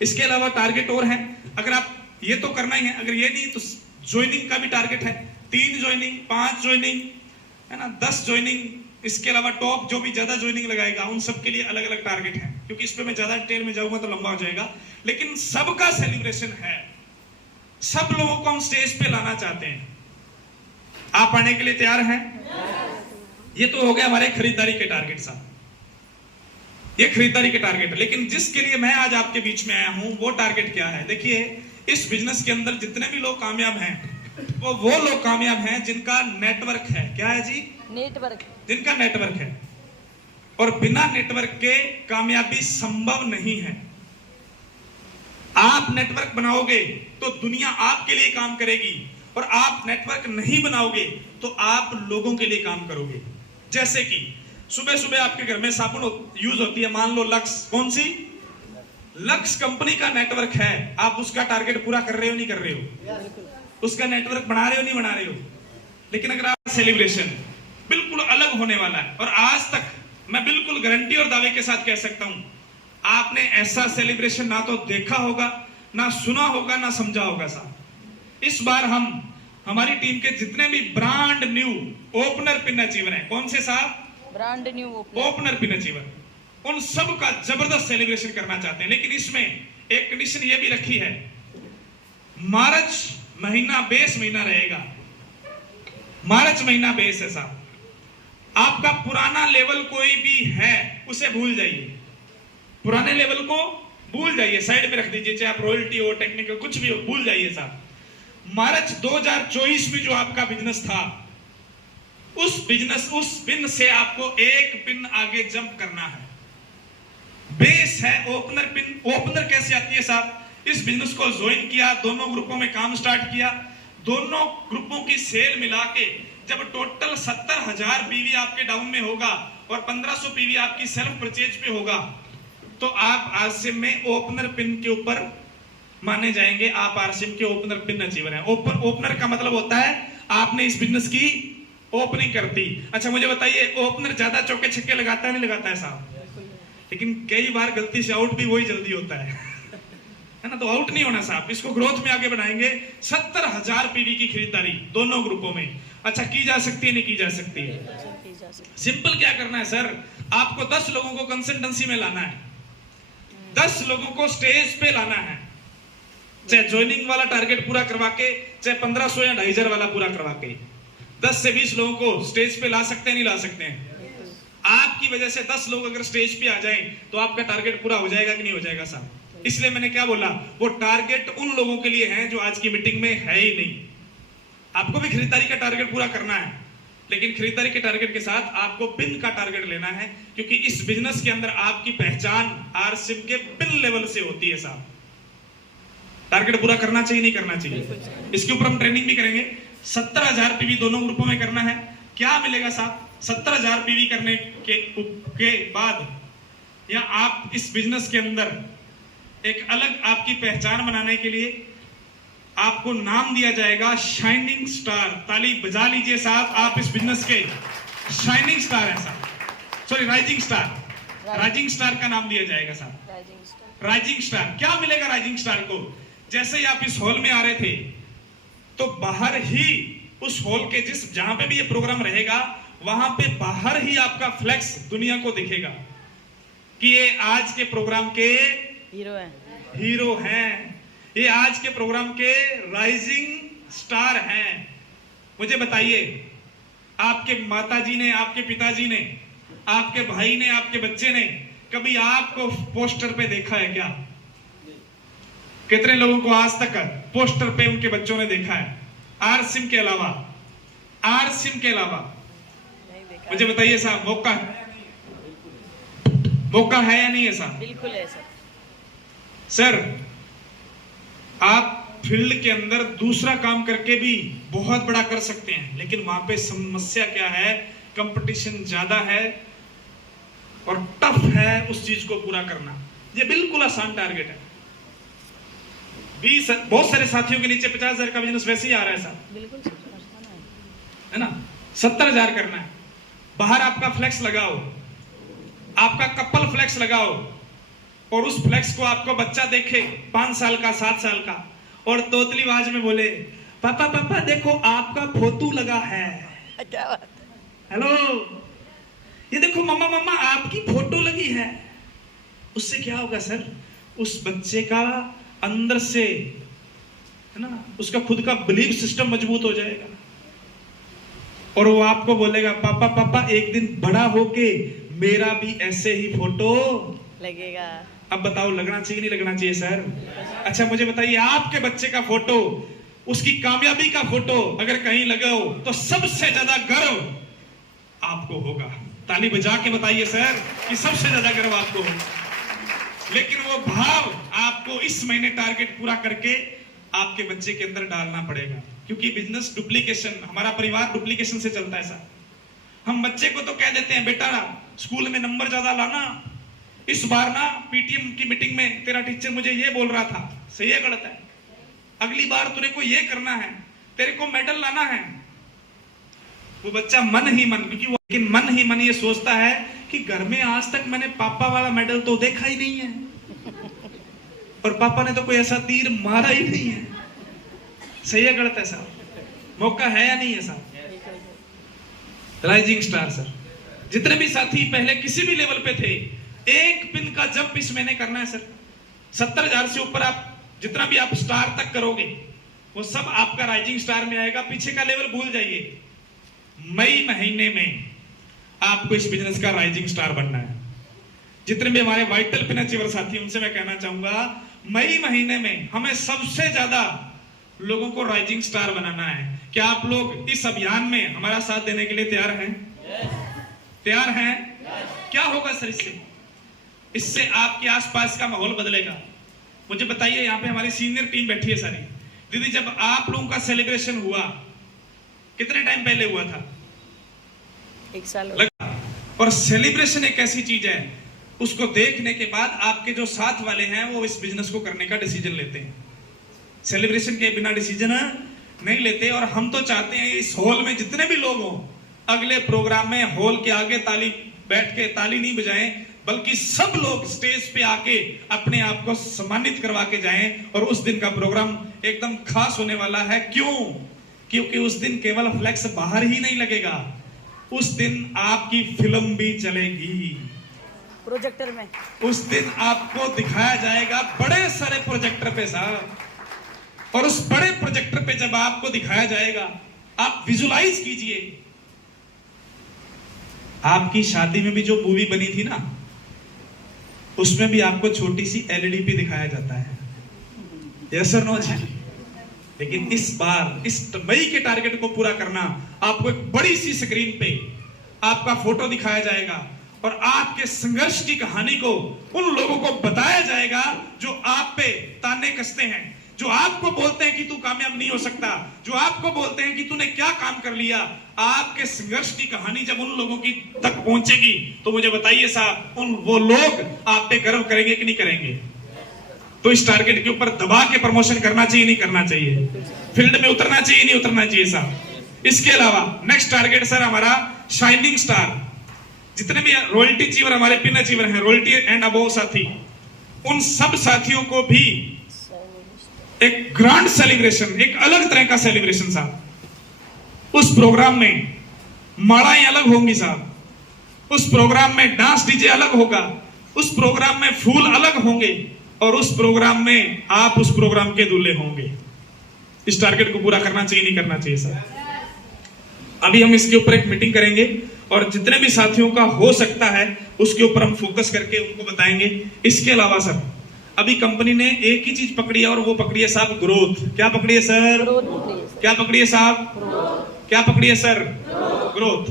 इसके अलावा टारगेट और है, अगर आप ये तो करना ही है, अगर ये नहीं तो ज्वाइनिंग का भी टारगेट है। 3 ज्वाइनिंग, 5 ज्वाइनिंग, है ना, 10 ज्वाइनिंग। इसके अलावा टॉप जो भी ज्यादा ज्वाइनिंग लगाएगा उन सब के लिए अलग अलग टारगेट है, क्योंकि इस पे मैं ज्यादा डिटेल में जाऊंगा तो लंबा हो जाएगा। लेकिन सबका सेलिब्रेशन है, सब लोगों को हम स्टेज पे लाना चाहते हैं। आप आने के लिए तैयार हैं? ये तो हो गया हमारे खरीदारी के टारगेट साहब, ये खरीदारी के टारगेट है। लेकिन जिसके लिए मैं आज आपके बीच में आया हूं वो टारगेट क्या है? देखिए, इस बिजनेस के अंदर जितने भी लोग कामयाब हैं वो लोग कामयाब हैं जिनका नेटवर्क है। क्या है जी? नेटवर्क। जिनका नेटवर्क है, और बिना नेटवर्क के कामयाबी संभव नहीं है। आप नेटवर्क बनाओगे तो दुनिया आपके लिए काम करेगी, और आप नेटवर्क नहीं बनाओगे तो आप लोगों के लिए काम करोगे। जैसे कि सुबह सुबह आपके घर में साबुन यूज होती है, मान लो लक्स। कौन सी? लक्स कंपनी का नेटवर्क है। आप उसका टारगेट पूरा कर रहे हो, नहीं कर रहे हो? उसका नेटवर्क बना रहे हो, नहीं बना रहे हो? लेकिन अगर आप सेलिब्रेशन बिल्कुल अलग होने वाला है, और आज तक मैं बिल्कुल गारंटी और दावे के साथ कह सकता हूं, आपने ऐसा सेलिब्रेशन ना तो देखा होगा, ना सुना होगा, ना समझा होगा साहब। इस बार हम, हमारी टीम के जितने भी brand new opener pin achiever हैं, कौन से साहब? Brand new opener pin achiever, उन सब का जबरदस्त सेलिब्रेशन करना चाहते हैं। लेकिन इसमें एक कंडीशन ये भी रखी है, मार्च महीना बेस महीना रहेगा। मार्च महीना बेस है साहब। आपका पुराना लेवल कोई भी है उसे भूल जाइए, पुराने लेवल को भूल जाइए, साइड में रख दीजिए, चाहे आप रॉयल्टी हो, टेक्निकल, कुछ भी हो, भूल जाइए साहब। मार्च 2024 में जो आपका बिजनेस था, उस पिन से आपको एक पिन आगे जंप करना है। बेस है ओपनर पिन। ओपनर कैसे आती है साहब? इस बिजनेस को ज्वाइन किया, दोनों ग्रुपों में काम स्टार्ट किया, दोनों ग्रुपों की सेल मिला के जब टोटल 70,000 पीवी आपके डाउन में होगा और 1500 पीवी आपकी सेल्फ परचेज पे होगा, तो आप आरसीएम में ओपनर पिन के ऊपर माने जाएंगे। आप आरसीएम के ओपनर पिन अचीवर हैं। ओपनर का मतलब होता है आपने इस बिजनेस की ओपनिंग कर दी। अच्छा, मुझे बताइए, ओपनर ज्यादा चौके छक्के लगाता है, नहीं लगाता है साहब? लेकिन कई बार गलती से आउट भी वही जल्दी होता है ना? तो आउट नहीं होना साहब, इसको ग्रोथ में आगे बढ़ाएंगे। 70,000 पीवी की खरीदारी दोनों ग्रुपों में। अच्छा, की जा सकती है, नहीं की जा सकती है? सिंपल क्या करना है सर, आपको 10 लोगों को कंसल्टेंसी में लाना है, 10 लोगों को स्टेज पे लाना है, चाहे ज्वाइनिंग वाला टारगेट पूरा करवा के, चाहे 1500 या 2,500 वाला पूरा करवा के 10 से 20 लोगों को स्टेज पे ला सकते हैं, नहीं ला सकते हैं? आपकी वजह से 10 लोग अगर स्टेज पे आ जाएं तो आपका टारगेट पूरा हो जाएगा कि नहीं हो जाएगा साहब? इसलिए मैंने क्या बोला, वो टारगेट उन लोगों के लिए है जो आज की मीटिंग में है ही नहीं। आपको भी खरीदारी का टारगेट पूरा करना है, लेकिन खरीदारी के टारगेट के साथ आपको पिन का टारगेट लेना है, क्योंकि इस बिजनेस के अंदर आपकी पहचान आरसिम के पिन लेवल से होती है साहब। टारगेट पूरा करना चाहिए, नहीं करना चाहिए? इसके ऊपर हम ट्रेनिंग भी करेंगे। 70,000 पीवी दोनों ग्रुपों में करना है। क्या मिलेगा साहब? 70,000 पीवी करने के बाद या आप इस बिजनेस के अंदर एक अलग आपकी पहचान बनाने के लिए आपको नाम दिया जाएगा शाइनिंग स्टार। ताली बजा लीजिए साहब, आप इस बिजनेस के शाइनिंग स्टार है साहब, sorry rising star. Rising star का नाम दिया जाएगा साहब, राइजिंग स्टार। क्या मिलेगा राइजिंग स्टार को? जैसे ही आप इस हॉल में आ रहे थे तो बाहर ही उस हॉल के जहां पे भी ये प्रोग्राम रहेगा वहां पे बाहर ही आपका फ्लेक्स दुनिया को दिखेगा कि ये आज के प्रोग्राम के हीरो हैं, ये आज के प्रोग्राम के राइजिंग स्टार हैं। मुझे बताइए, आपके माताजी ने, आपके पिताजी ने, आपके भाई ने, आपके बच्चे ने कभी आपको पोस्टर पे देखा है क्या? कितने लोगों को आज तक पोस्टर पे उनके बच्चों ने देखा है? आरसिम के अलावा, आरसिम के अलावा मुझे बताइए साहब, मौका है या नहीं है साहब? बिल्कुल है सर। सर, आप फील्ड के अंदर दूसरा काम करके भी बहुत बड़ा कर सकते हैं, लेकिन वहां पे समस्या क्या है? कंपटीशन ज्यादा है और टफ है उस चीज को पूरा करना। ये बिल्कुल आसान टारगेट है। 20 बहुत सारे साथियों के नीचे 50,000 का बिजनेस वैसे ही आ रहा है साहब, बिल्कुल है ना? 70,000 करना है। बाहर आपका फ्लेक्स लगाओ, आपका कपल फ्लेक्स लगाओ, और उस फ्लेक्स को आपको बच्चा देखे 5 साल का, 7 साल का, और तोतली आवाज में बोले, पापा पापा देखो आपका फोटो लगा है। क्या बात है? हेलो, ये देखो मम्मा मम्मा आपकी फोटो लगी है। उससे क्या होगा सर? उस बच्चे का अंदर से, है ना, उसका खुद का बिलीफ सिस्टम मजबूत हो जाएगा और वो आपको बोलेगा, पापा पापा एक दिन बड़ा होके मेरा भी ऐसे ही फोटो लगेगा। अब बताओ, लगना चाहिए नहीं लगना चाहिए सर? अच्छा मुझे बताइए, आपके बच्चे का फोटो, उसकी कामयाबी का फोटो अगर कहीं लगाओ तो सबसे ज्यादा गर्व आपको होगा। ताली बजा के बताइए सर कि सबसे ज्यादा गर्व आपको होगा। लेकिन वो भाव आपको इस महीने टारगेट पूरा करके आपके बच्चे के अंदर डालना पड़ेगा, क्योंकि बिजनेस डुप्लीकेशन, हमारा परिवार डुप्लीकेशन से चलता है सर। हम बच्चे को तो कह देते हैं, बेटा स्कूल में नंबर ज्यादा लाना, इस बार ना पीटीएम की मीटिंग में तेरा टीचर मुझे ये बोल रहा था, सही है गलत है? अगली बार तेरे को ये करना है, तेरे को मेडल लाना है। वो बच्चा मन ही मन, क्योंकि वो लेकिन मन ही मन ये सोचता है कि घर में आज तक मैंने पापा वाला मेडल तो देखा ही नहीं है, और पापा ने तो कोई ऐसा तीर मारा ही नहीं है। सही है गलत है साहब? मौका है या नहीं है साहब? राइजिंग स्टार सर, जितने भी साथी पहले किसी भी लेवल पे थे, एक पिन का जंप इस महीने करना है सर। 70,000 से ऊपर आप जितना भी आप स्टार तक करोगे वो सब आपका राइजिंग स्टार में आएगा। पीछे का लेवल भूल जाइए। मई महीने में आपको इस बिजनेस का राइजिंग स्टार बनना है। जितने भी हमारे वाइटल पिन अचीवर साथी, उनसे मैं कहना चाहूंगा, मई महीने में हमें सबसे ज्यादा लोगों को राइजिंग स्टार बनाना है। क्या आप लोग इस अभियान में हमारा साथ देने के लिए तैयार हैं? तैयार हैं? क्या होगा सर इससे? इससे आपके आसपास का माहौल बदलेगा। मुझे बताइए, यहाँ पे हमारी सीनियर टीम बैठी है सारी। दीदी, जब आप लोगों का सेलिब्रेशन हुआ कितने टाइम पहले हुआ था? 1 साल लगा। और सेलिब्रेशन एक ऐसी चीज है, उसको देखने के बाद आपके जो साथ वाले हैं वो इस बिजनेस को करने का डिसीजन लेते हैं। सेलिब्रेशन के बिना डिसीजन नहीं लेते। और हम तो चाहते हैं इस हॉल में जितने भी लोग हों, अगले प्रोग्राम में हॉल के आगे ताली बैठ के ताली नहीं बजाएं, बल्कि सब लोग स्टेज पे आके अपने आप को सम्मानित करवा के जाएं। और उस दिन का प्रोग्राम एकदम खास होने वाला है। क्यों? क्योंकि उस दिन केवल फ्लेक्स बाहर ही नहीं लगेगा, उस दिन आपकी फिल्म भी चलेगी। प्रोजेक्टर में उस दिन आपको दिखाया जाएगा बड़े सारे प्रोजेक्टर पे साहब। और उस बड़े प्रोजेक्टर पे जब आपको दिखाया जाएगा, आप विजुलाइज कीजिए, आपकी शादी में भी जो मूवी बनी थी ना, उसमें भी आपको छोटी सी एलईडी पे दिखाया जाता है। यस और नो जी? लेकिन इस बार इस मई के टारगेट को पूरा करना, आपको एक बड़ी सी स्क्रीन पे आपका फोटो दिखाया जाएगा और आपके संघर्ष की कहानी को उन लोगों को बताया जाएगा जो आप पे ताने कसते हैं, जो आपको बोलते हैं कि तू कामयाब नहीं हो सकता, जो आपको बोलते हैं कि तूने क्या काम कर लिया। आपके संघर्ष की कहानी जब उन लोगों की तक पहुंचेगी तो मुझे बताइए साहब, वो लोग आप पे गर्व करेंगे कि नहीं करेंगे? तो इस टारगेट के ऊपर दबा के प्रमोशन करना चाहिए नहीं करना चाहिए? फील्ड में उतरना चाहिए नहीं उतरना चाहिए साहब? इसके अलावा नेक्स्ट टारगेट सर हमारा शाइनिंग स्टार। जितने भी रॉयल्टी अचीवर हमारे पिन अचीवर हैं, रॉयल्टी एंड अबोव साथी, उन सब साथियों को भी एक ग्रांड सेलिब्रेशन, एक अलग तरह का सेलिब्रेशन साहब। उस प्रोग्राम में मालाएं अलग होंगी साहब, उस प्रोग्राम में डांस डीजे अलग होगा, उस प्रोग्राम में फूल अलग होंगे और उस प्रोग्राम में आप उस प्रोग्राम के दूल्हे होंगे। इस टारगेट को पूरा करना चाहिए नहीं करना चाहिए सर? अभी हम इसके ऊपर एक मीटिंग करेंगे और जितने भी साथियों का हो सकता है उसके ऊपर हम फोकस करके उनको बताएंगे। इसके अलावा सर अभी कंपनी ने एक ही चीज पकड़ी है और वो पकड़ी है साहब ग्रोथ। क्या पकड़ी है सर? क्या पकड़ी है साहब? क्या पकड़ी है सर? ग्रोथ।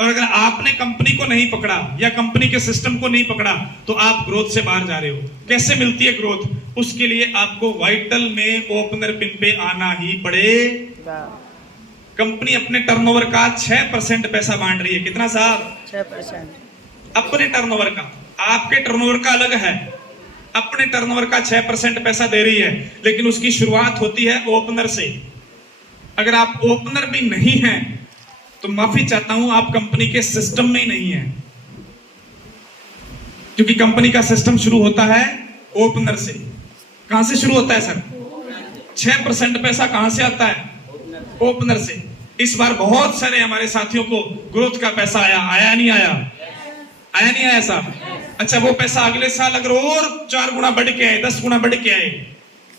और अगर आपने कंपनी को नहीं पकड़ा या कंपनी के सिस्टम को नहीं पकड़ा तो आप ग्रोथ से बाहर जा रहे हो। कैसे मिलती है ग्रोथ? उसके लिए आपको वाइटल में ओपनर पिन पे आना ही पड़ेगा। कंपनी अपने टर्नओवर का 6% पैसा बांट रही है। कितना साहब? 6%। अपने टर्नओवर का। आपके टर्नओवर का अलग है, अपने टर्नओवर का 6% पैसा दे रही है, लेकिन उसकी शुरुआत होती है ओपनर से। अगर आप ओपनर भी नहीं हैं तो माफी चाहता हूं, आप कंपनी के सिस्टम में ही नहीं है, क्योंकि कंपनी का सिस्टम शुरू होता है ओपनर से। कहां से शुरू होता है सर? 6% पैसा कहां से आता है? ओपनर से। इस बार बहुत सारे हमारे साथियों को ग्रोथ का पैसा आया। आया नहीं आया? आया नहीं आया साहब? अच्छा, वो पैसा अगले साल अगर और 4 गुना बढ़ के आए, 10 गुना बढ़ के आए,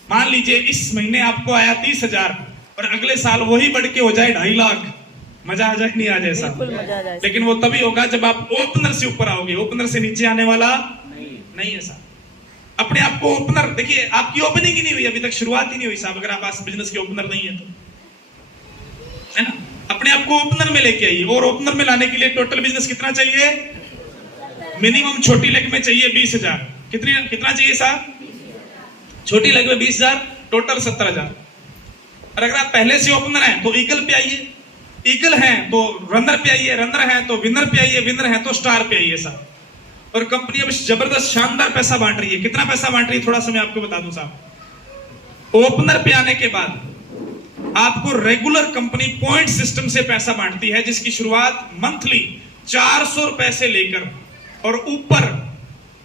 मान लीजिए इस महीने आपको आया 30,000 और अगले साल वही बढ़ के हो जाए 2.5 लाख, मजा आ जाए नहीं आ जाए साहब? मजा आ जाए। लेकिन वो तभी होगा जब आप ओपनर से ऊपर आओगे। ओपनर से नीचे आने वाला नहीं है साहब। अपने आप को ओपनर, देखिए आपकी ओपनिंग ही नहीं हुई, अभी तक शुरुआत ही नहीं हुई साहब, अगर आप पास बिजनेस के ओपनर नहीं है तो, है ना? अपने आप को ओपनर में लेके आइए। और ओपनर में लाने के लिए टोटल बिजनेस कितना चाहिए? मिनिमम छोटी लेग में चाहिए 20,000। कितना चाहिए साहब? छोटी लेग में 20,000, टोटल 70,000। और अगर आप पहले से ओपनर हैं तो ईगल पे आइए, ईगल हैं तो रनर पे आइए, रनर हैं तो विनर पे आइए, विनर हैं तो स्टार पे आइए साहब। और कंपनी अब जबरदस्त शानदार पैसा बांट रही है। कितना पैसा बांट रही है थोड़ा सा मैं आपको बता दूं साहब। ओपनर पे आने के बाद आपको रेगुलर कंपनी पॉइंट सिस्टम से पैसा बांटती है, जिसकी शुरुआत मंथली 400 रुपए से लेकर और ऊपर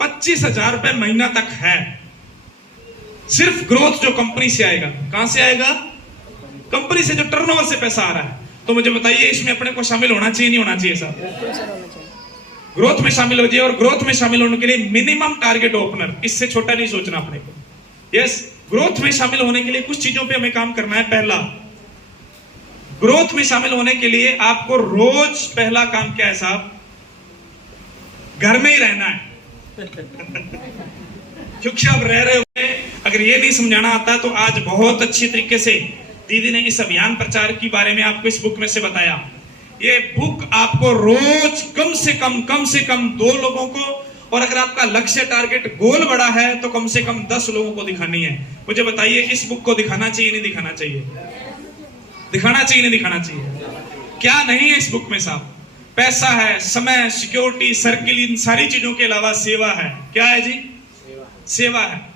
25,000 रुपए महीना तक है। सिर्फ ग्रोथ जो कंपनी से आएगा। कहां से आएगा? कंपनी से, जो टर्नओवर से पैसा आ रहा है। तो मुझे बताइए इसमें अपने को शामिल होना चाहिए नहीं होना चाहिए साहब? ग्रोथ में शामिल हो जाइए। और ग्रोथ में शामिल होने के लिए मिनिमम टारगेट ओपनर, इससे छोटा नहीं सोचना अपने को। यस, ग्रोथ में शामिल होने के लिए कुछ चीजों पे हमें काम करना है। पहला, ग्रोथ में शामिल होने के लिए आपको रोज पहला काम क्या है साहब? घर में ही रहना है। क्योंकि आप रह रहे हो, अगर ये नहीं समझाना आता तो आज बहुत अच्छी तरीके से दीदी ने इस अभियान प्रचार के बारे में आपको इस बुक में से बताया। ये बुक आपको रोज कम से कम 2 लोगों को, और अगर आपका लक्ष्य टारगेट गोल बड़ा है तो कम से कम 10 लोगों को दिखानी है। मुझे बताइए इस बुक को दिखाना चाहिए नहीं दिखाना चाहिए? दिखाना चाहिए नहीं दिखाना चाहिए? क्या नहीं है इस बुक में साहब? पैसा है, समय, सिक्योरिटी, सर्किल, इन सारी चीजों के अलावा सेवा है। क्या है जी? सेवा है।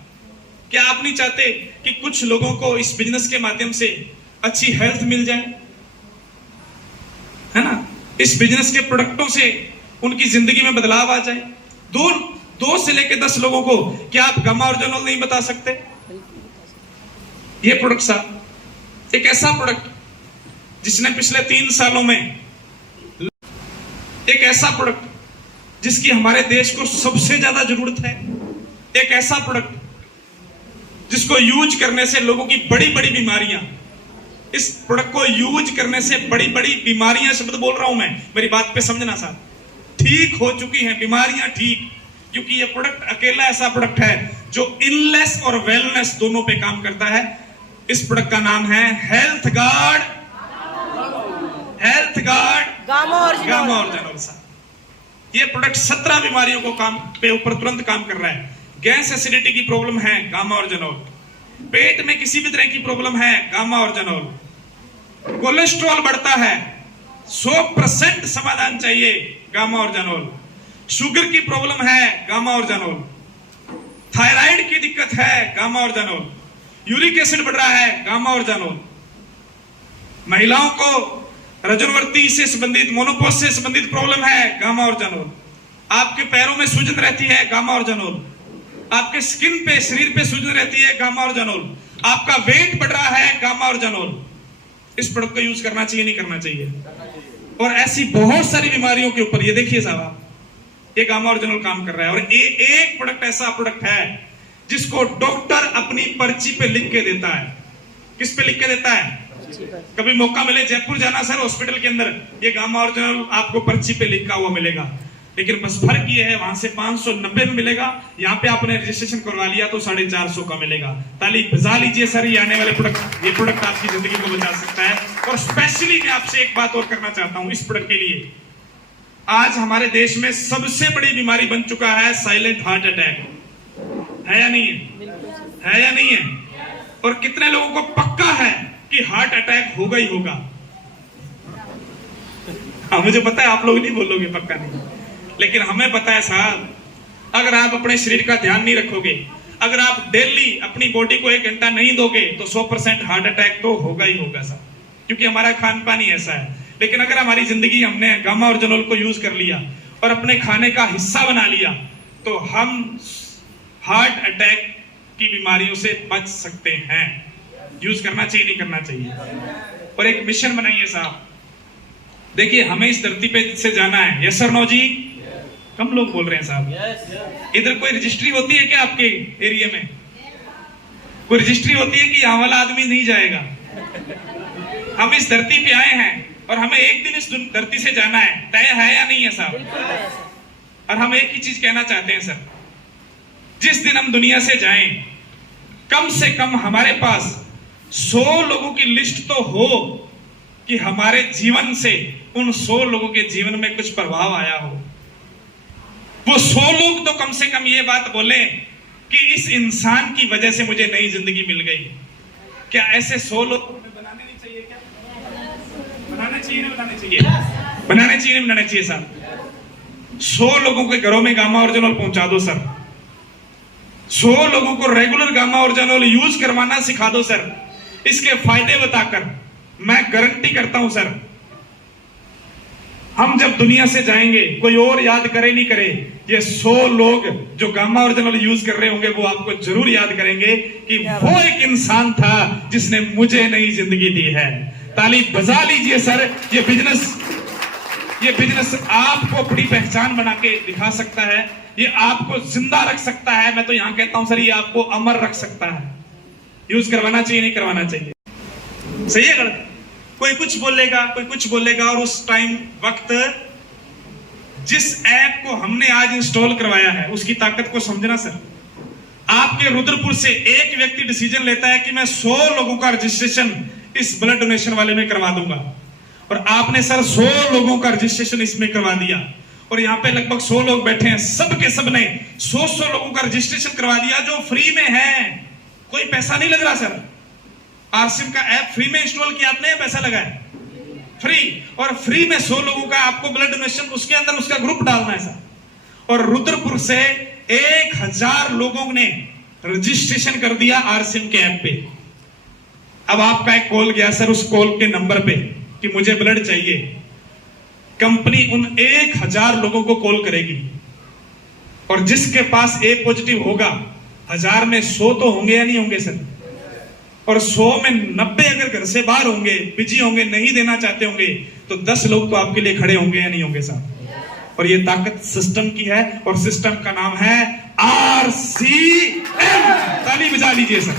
क्या आप नहीं चाहते कि कुछ लोगों को इस बिजनेस के माध्यम से अच्छी हेल्थ मिल जाए, है ना? इस बिजनेस के प्रोडक्टों से उनकी जिंदगी में बदलाव आ जाए। 2 से लेकर 10 लोगों को क्या आप गामा और जनरल नहीं बता सकते? ये प्रोडक्ट साहब एक ऐसा प्रोडक्ट जिसने पिछले 3 सालों में, एक ऐसा प्रोडक्ट जिसकी हमारे देश को सबसे ज्यादा जरूरत है, एक ऐसा प्रोडक्ट जिसको यूज करने से लोगों की बड़ी बड़ी बीमारियां, इस प्रोडक्ट को यूज करने से बड़ी बड़ी बीमारियां, शब्द बोल रहा हूं मैं, मेरी बात पे समझना साहब, ठीक हो चुकी हैं बीमारियां ठीक। क्योंकि ये प्रोडक्ट अकेला ऐसा प्रोडक्ट है जो इलनेस और वेलनेस दोनों पे काम करता है। इस प्रोडक्ट का नाम है health guard, health guard gamma gamma original. Original साहब। ये प्रोडक्ट 17 बीमारियों को काम पे ऊपर तुरंत काम कर रहा है। गैस एसिडिटी की प्रॉब्लम है, गामा ओरिजिनल। पेट में किसी भी तरह की प्रॉब्लम है, गामा ओरिजिनल। कोलेस्ट्रॉल बढ़ता है, 100% समाधान चाहिए, गामा ओरिजिनल। शुगर की प्रॉब्लम है, गामा ओरिजिनल। थायराइड की दिक्कत है, गामा ओरिजिनल। यूरिक एसिड बढ़ रहा है, गामा ओरिजिनल। महिलाओं को रजोनिवृत्ति से संबंधित, मोनोपॉज से संबंधित प्रॉब्लम है, गामा ओरिजिनल। आपके पैरों में सूजन रहती है, गामा ओरिजिनल। आपके स्किन पे, शरीर पे सूजन रहती है, गामा ओरिजिनल। आपका वेट बढ़ रहा है, गामा ओरिजिनल। इस प्रोडक्ट को यूज करना चाहिए, नहीं करना चाहिए? और ऐसी बहुत सारी बीमारियों के ऊपर ये देखिए साहब, ये गामा ओरिजिनल काम कर रहा है। और एक प्रोडक्ट ऐसा प्रोडक्ट है जिसको डॉक्टर अपनी पर्ची पे लिख के देता है। किस पे लिख के देता है? कभी मौका मिले जयपुर जाना सर, हॉस्पिटल के अंदर ये गामा ओरिजिनल आपको पर्ची पे लिखा हुआ मिलेगा। लेकिन बस फर्क ये है, वहां से 590 में मिलेगा, यहाँ पे आपने रजिस्ट्रेशन करवा लिया तो 450 का मिलेगा। ताली बजा लीजिए सर, ये आने वाले प्रोडक्ट, ये प्रोडक्ट आपकी जिंदगी को बचा सकता है। और स्पेशली मैं आपसे एक बात और करना चाहता हूं इस प्रोडक्ट के लिए। आज हमारे देश में सबसे बड़ी बीमारी बन चुका है साइलेंट हार्ट अटैक, है या नहीं है? है या नहीं है? और कितने लोगों को पक्का है कि हार्ट अटैक होगा ही होगा? हाँ, मुझे पता है आप लोग नहीं बोलोगे पक्का नहीं, लेकिन हमें पता है साहब, अगर आप अपने शरीर का ध्यान नहीं रखोगे, अगर आप डेली अपनी बॉडी को 1 घंटा नहीं दोगे तो 100% हार्ट अटैक तो होगा ही होगा साहब, क्योंकि हमारा खान पान ही ऐसा है। लेकिन अगर हमारी जिंदगी हमने गामा ओरिजिनल को यूज कर लिया और अपने खाने का हिस्सा बना लिया तो हम हार्ट अटैक की बीमारियों से बच सकते हैं। यूज करना चाहिए, नहीं करना चाहिए? और एक मिशन बनाइए साहब। देखिए, हमें इस धरती पे से जाना है, यस सर नो जी? कम लोग बोल रहे हैं साहब। इधर कोई रजिस्ट्री होती है क्या आपके एरिया में? कोई रजिस्ट्री होती है कि यहाँ वाला आदमी नहीं जाएगा? हम इस धरती पे आए हैं और हमें एक दिन इस धरती से जाना है, तय है या नहीं है साहब? और हम एक ही चीज कहना चाहते हैं सर, जिस दिन हम दुनिया से जाएं, कम से कम हमारे पास 100 लोगों की लिस्ट तो हो कि हमारे जीवन से उन 100 लोगों के जीवन में कुछ प्रभाव आया हो। वो 100 लोग तो कम से कम ये बात बोले कि इस इंसान की वजह से मुझे नई जिंदगी मिल गई। क्या ऐसे 100 लोग बनाने नहीं चाहिए? क्या बनाना चाहिए, नहीं बनाना चाहिए? बनाने चाहिए, नहीं बनाना चाहिए साहब? 100 लोगों के घरों में गामा ओरिजिनल पहुंचा दो सर। 100 लोगों को रेगुलर गामा ओरिजिनल यूज करवाना सिखा दो सर। इसके फायदे बताकर मैं गारंटी करता हूं सर, हम जब दुनिया से जाएंगे, कोई और याद करे नहीं करे, ये 100 लोग जो गामा ओरिजिनल यूज कर रहे होंगे वो आपको जरूर याद करेंगे कि वो एक इंसान था जिसने मुझे नई जिंदगी दी है। ताली बजा लीजिए सर। ये बिजनेस आपको अपनी पहचान बना के दिखा सकता है, ये आपको जिंदा रख सकता है। मैं तो यहां कहता हूं सर, ये आपको अमर रख सकता है। यूज करवाना चाहिए, नहीं करवाना चाहिए? सही है गलत? कोई कुछ बोलेगा, कोई कुछ बोलेगा, और उस टाइम वक्त जिस ऐप को हमने आज इंस्टॉल करवाया है उसकी ताकत को समझना सर। आपके रुद्रपुर से एक व्यक्ति डिसीजन लेता है कि मैं 100 लोगों का रजिस्ट्रेशन इस ब्लड डोनेशन वाले में करवा दूंगा, और आपने सर 100 लोगों का रजिस्ट्रेशन इसमें करवा दिया, और यहाँ पे लगभग 100 लोग बैठे हैं, सब के सब ने 100 लोगों का रजिस्ट्रेशन करवा दिया जो फ्री में है। कोई पैसा नहीं लग रहा सर। आरसिम का ऐप फ्री में इंस्टॉल किया आपने या पैसा लगाया? फ्री। और फ्री में 100 लोगों का आपको ब्लड डोनेशन, उसके अंदर उसका ग्रुप डालना है सर। और रुद्रपुर से 1000 लोगों ने रजिस्ट्रेशन कर दिया आरसिम के ऐप पे। अब आपका एक कॉल गया सर उस कॉल के नंबर पे कि मुझे ब्लड चाहिए। कंपनी उन 1000 लोगों को कॉल करेगी, और जिसके पास ए पॉजिटिव होगा, 1000 में 100 तो होंगे या नहीं होंगे सर? और 100 में 90 अगर घर से बाहर होंगे, बिजी होंगे, नहीं देना चाहते होंगे, तो 10 लोग तो आपके लिए खड़े होंगे या नहीं होंगे साहब? और ये ताकत सिस्टम की है, और सिस्टम का नाम है RCM। ताली बजा लीजिए सर।